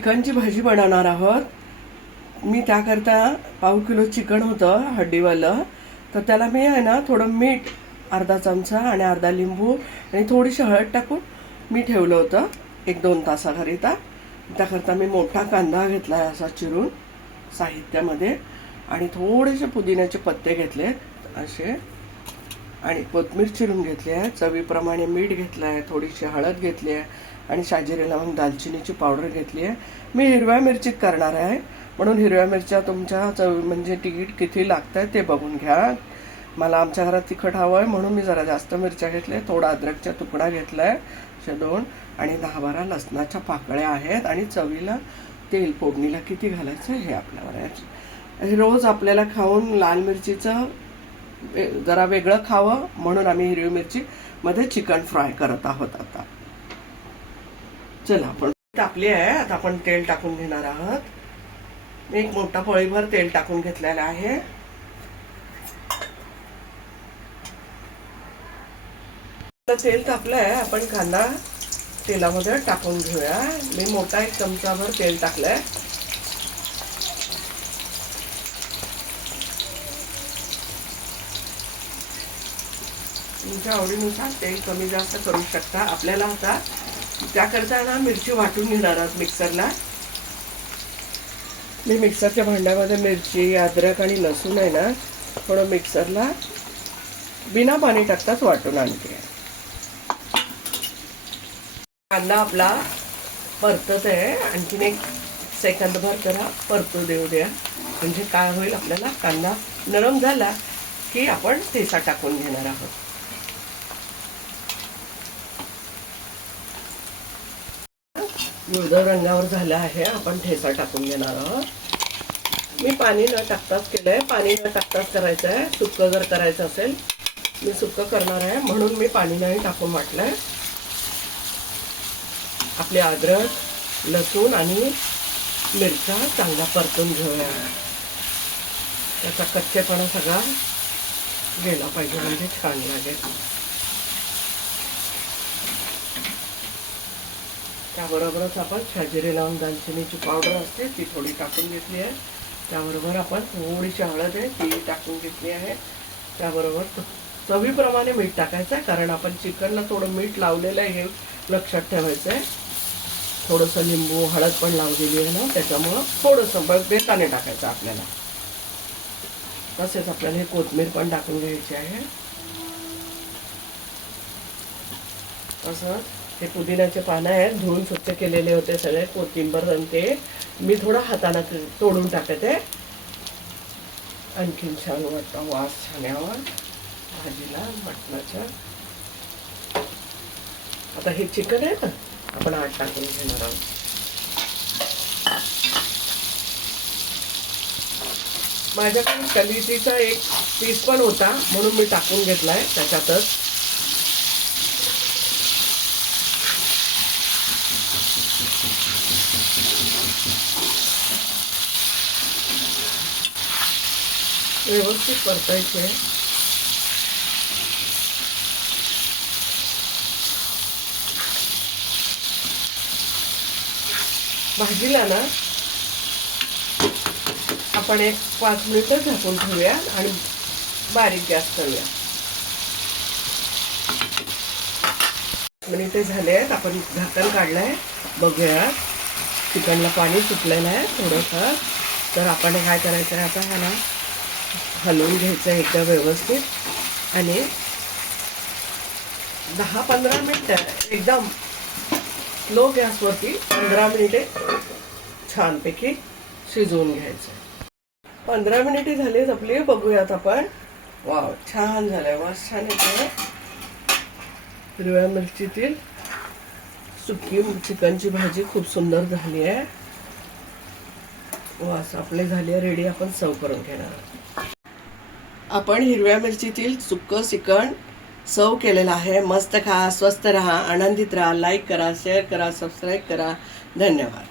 चिकनची भाजी बनवणार आहोत। मी त्याकरता पाव किलो चिकन होतं हड्डीवालं, तर त्याला मी आहे ना थोडं मीठ अर्धा चमचा आणि अर्धा लिंबू आणि थोडीशी हळद टाकून मी ठेवलं होतं 1-2 तासाकरिता। त्याकरता मी मोठा कांदा घेतला आहे असा चिरून साहित्यामध्ये, आणि थोडेसे पुदिन्याचे पत्ते घेतलेत असे, आणि कोथिंबीर चिरून घेतली आहे, चवीप्रमाणे मीठ घेतलं आहे, थोडीशी हळद घेतली आहे आणि शाजिरी लवंग दालचिनीची पावडर घेतली आहे। मी हिरव्या मिरचीत करणार आहे, म्हणून हिरव्या मिरच्या तुमच्या चवी म्हणजे तिखट किती लागतं ते बघून घ्या। मला आमच्या घरात तिखट हवं आहे म्हणून मी जरा जास्त मिरच्या घेतल्या, थोडा अद्रकचा तुकडा घेतला आहे असे 2, आणि 10-12 लसणाच्या पाकळ्या आहेत, आणि चवीला तेल फोडणीला किती घालायचं हे आपल्यावर आहे। रोज आपल्याला खाऊन लाल मिरचीचं जरा वेगळं खावं म्हणून आम्ही हिरवी मिरची मध्ये चिकन फ्राय करत आहोत। आता चला आपण टाकली आहे, आता आपण तेल टाकून घेणार आहोत। मी एक मोठा पळीभर तेल टाकून घेतलेला आहे। तेल तापलंय, आपण कांदा तेलामध्ये टाकून घेऊया। मी मोठा 1 चमचाभर तेल टाकलंय। तुमच्या आवडीनुसार तेल कमी जास्त करू शकता। आपल्याला आता त्याकरता ना मिरची वाटून घेणार आहोत मिक्सरला। मी मिक्सरच्या भांड्यामध्ये मिरची, अद्रक आणि लसूण आहे ना थोडं मिक्सरला बिना पाणी टाकताच वाटून आणते। कांदा आपला परतत आहे, आणखीन 1 सेकंदभर त्याला परतू देऊ द्या, म्हणजे काय होईल आपल्याला कांदा नरम झाला की आपण ठेचा टाकून घेणार आहोत। गुळदर रंगावर झाला आहे, आपण ठेचा टाकून घेणार आहोत। मी पाणी न टाकताच केलंय, पाणी न टाकताच करायचं आहे। सुक्कं जर करायचं असेल, मी सुक्कं करणार आहे म्हणून मी पाणी नाही टाकून वाटलंय। आपले अद्रक, लसूण आणि मिरच्या चांगला परतून घेऊया, त्याचा कच्चेपणा सगळा गेला पाहिजे, म्हणजे छान लागेल। त्याबरोबरच आपण शाजिरी लवंग दालचिनीची पावडर असते ती थोडी टाकून घेतली आहे। त्याबरोबर आपण थोडीशी हळद आहे ती टाकून घेतली आहे। त्याबरोबर चवीप्रमाणे मीठ टाकायचं आहे, कारण आपण चिकनला थोडं मीठ लावलेलं आहे हे लक्षात ठेवायचं आहे। थोडंसं लिंबू हळद पण लावलेली आहे ना, त्याच्यामुळं थोडंसं बेताने टाकायचं आपल्याला। तसेच आपल्याला हे कोथिंबीर पण टाकून घ्यायची आहे। तसंच हे पुदिन्याचे पानं आहेत, धुवून स्वच्छ केलेले होते सगळे, कोथिंबीर आणि ते मी थोडं हाताने तोडून टाकते, आणखीन छान वाटतं, वास छान यावा भाजीला मटणाच्या। आता हे चिकन आहे ना आपण आत टाकून घेणार आहोत। माझ्याकडे कलिजीचा 1 पीस पण होता म्हणून मी टाकून घेतलाय त्याच्यातच। व्यवस्थित परतायचे। भाजीला ना आपण 5 मिनिटं झाकून ठेवूया आणि बारीक गॅस करूया। मिनिटे झाले आहेत, आपण झाकण काढलंय, बघूया चिकनला पाणी सुटलेलं आहे थोडंसं। तर आपण काय करायचं आहे आता, ह्याला हलवून घ्यायचं एकदा व्यवस्थित, आणि 10-15 मिनिटं एकदम लो गॅसवरती 15 मिनिटे छानपैकी शिजवून घ्यायचं। 15 मिनिटे झालीच आपली, बघूयात आपण। वाव, छान झालंय, वास छान येतोय। हिरव्या मिरचीतील सुकी चिकनची भाजी खूप सुंदर झाली आहे। वास आपले झाली आहे रेडी, आपण सर्व करून घेणार। आपण हिरव्या मिरचीतील सुक्कं चिकन सर्व केलेलं आहे। मस्त खा, स्वस्थ रहा, आनंदित राहा, लाईक करा, शेअर करा, सबस्क्राईब करा। धन्यवाद।